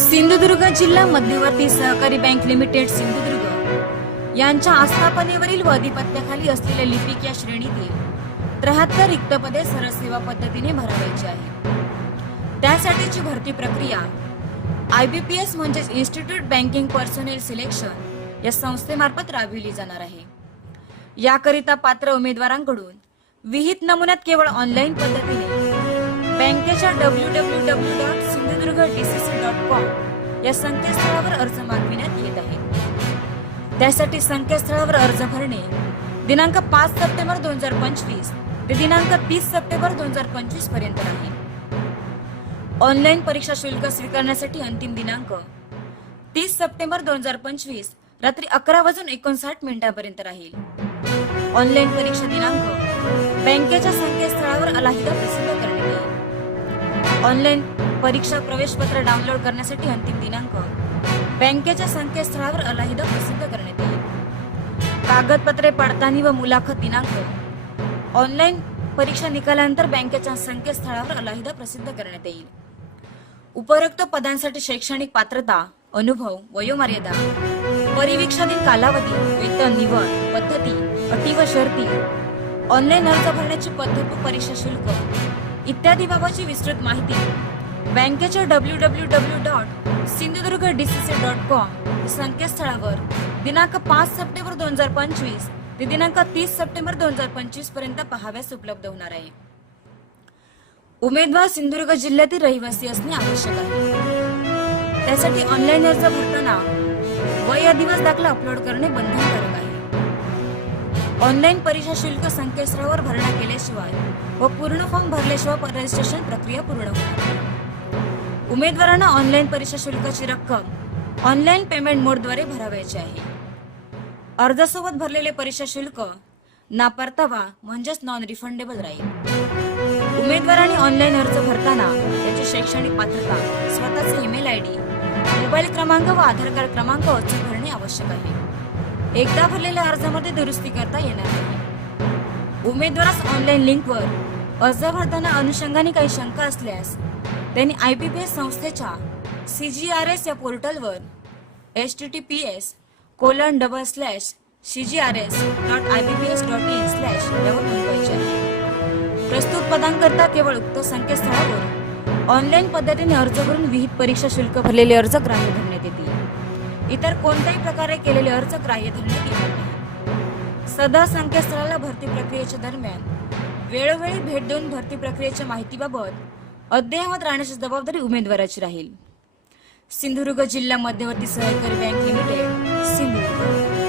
सिंधुदुर्ग जिल्हा मध्यवर्ती सहकारी बँक लिमिटेड सिंधुदुर्ग यांच्या आस्थापनेवरील व अधिपत्याखाली असलेल्या लिपिक या श्रेणीतील त्र्याहत्तर रिक्त पदे सरसेवा पद्धतीने भरावायची आहे त्यासाठीची भरती प्रक्रिया आय बी पी एस म्हणजेच इन्स्टिट्यूट बँकिंग पर्सनल सिलेक्शन या संस्थेमार्फत राबविली जाणार आहे. याकरिता पात्र उमेदवारांकडून विहित नमुन्यात केवळ ऑनलाईन पद्धतीने बँकेच्या W W W dot Sindhudurg C dot com या संकेतस्थळावर अर्ज मागविण्यात येत आहे. त्यासाठी संकेतस्थळावर अर्ज भरणे दिनांक पाच सप्टेंबर दोन हजार पंचवीस ते दिनांक तीस सप्टेंबर दोन हजार पंचवीसपर्यंत राहील ऑनलाईन परीक्षा शुल्क स्वीकारण्यासाठी अंतिम दिनांक तीस सप्टेंबर दोन हजार पंचवीस रात्री अकरा वाजून एकोणसाठ मिनिटांपर्यंत राहील. ऑनलाईन परीक्षा दिनांक बँकेच्या संकेतस्थळावर अलाहिदा प्रसिद्ध करण्यात येईल. ऑनलाईन परीक्षा प्रवेशपत्र डाउनलोड करण्यासाठी अंतिम दिनांक. बँकेच्या संकेतस्थळावर अलाहिदा प्रसिद्ध करण्यात येईल. कागदपत्रे पडताळणी व मुलाखत दिनांक. ऑनलाईन परीक्षा निकालानंतर बँकेच्या संकेतस्थळावर अलाहिदा प्रसिद्ध करण्यात येईल. उपरोक्त पदांसाठी शैक्षणिक पात्रता अनुभव वयोमर्यादा परिवीक्षाधीन कालावधी वेतन निवड पद्धती अटी व शर्ती ऑनलाईन अर्ज भरण्याची पद्धत व परीक्षा शुल्क इत्यादीबाबतची विस्तृत माहिती बँकेच्या W W W dot Sindhudurg DCC dot com संकेतस्थळावर. दिनांक पाच सप्टेंबर दोन हजार पंचवीस ते दिनांक तीस सप्टेंबर दोन हजार पंचवीसपर्यंत पहाव्यास उपलब्ध होणार आहे. उमेदवार सिंधुदुर्ग जिल्ह्यातील रहिवासी असणे आवश्यक आहे. त्यासाठी ऑनलाईन अर्ज भरताना वय अधिवास दाखला अपलोड करणे बंधनकारक आहे. ऑनलाईन परीक्षा शुल्क संकेतस्थळावर भरणा केल्याशिवाय व पूर्ण फॉर्म भरल्याशिवाय रजिस्ट्रेशन प्रक्रिया पूर्ण होणार उमेदवारांना ऑनलाईन परीक्षा शुल्काची रक्कम ऑनलाईन पेमेंट मोडद्वारे भरावायची आहे. अर्जासोबत भरलेले परीक्षा शुल्क नापरतावा म्हणजेच नॉन रिफंडेबल राहील. उमेदवारांनी ऑनलाईन अर्ज भरताना त्याची शैक्षणिक पात्रता स्वतःचे ईमेल आय डी मोबाईल क्रमांक व आधार कार्ड क्रमांक अचूक भरणे आवश्यक आहे. एकदा भरलेल्या अर्जामध्ये दुरुस्ती करता येणार नाही. उमेदवारास ऑनलाईन लिंकवर अर्ज भरताना अनुषंगाने काही शंका असल्यास त्यांनी आय बी पी एस संस्थेच्या सी जी आर एस या पोर्टलवर H T T P S colon double slash C G R S dot I B P S dot in slash यावर नोंदवायचे आहे. प्रस्तुत पदांकरता केवळ उक्त संकेतस्थळावर ऑनलाईन पद्धतीने अर्ज करून विहित परीक्षा शुल्क भरलेले अर्ज ग्राह्य इतर कोणत्याही प्रकारे केलेले अर्ज ग्राह्य धरण्यात येणार नाही. सदर संकेतस्थळाला भरती प्रक्रियेच्या दरम्यान वेळोवेळी भेट देऊन भरती प्रक्रियेच्या माहितीबाबत अद्ययावत राहण्याची जबाबदारी उमेदवाराची राहील. सिंधुदुर्ग जिल्हा मध्यवर्ती सहकारी बँक लिमिटेड सिंधुदुर्ग.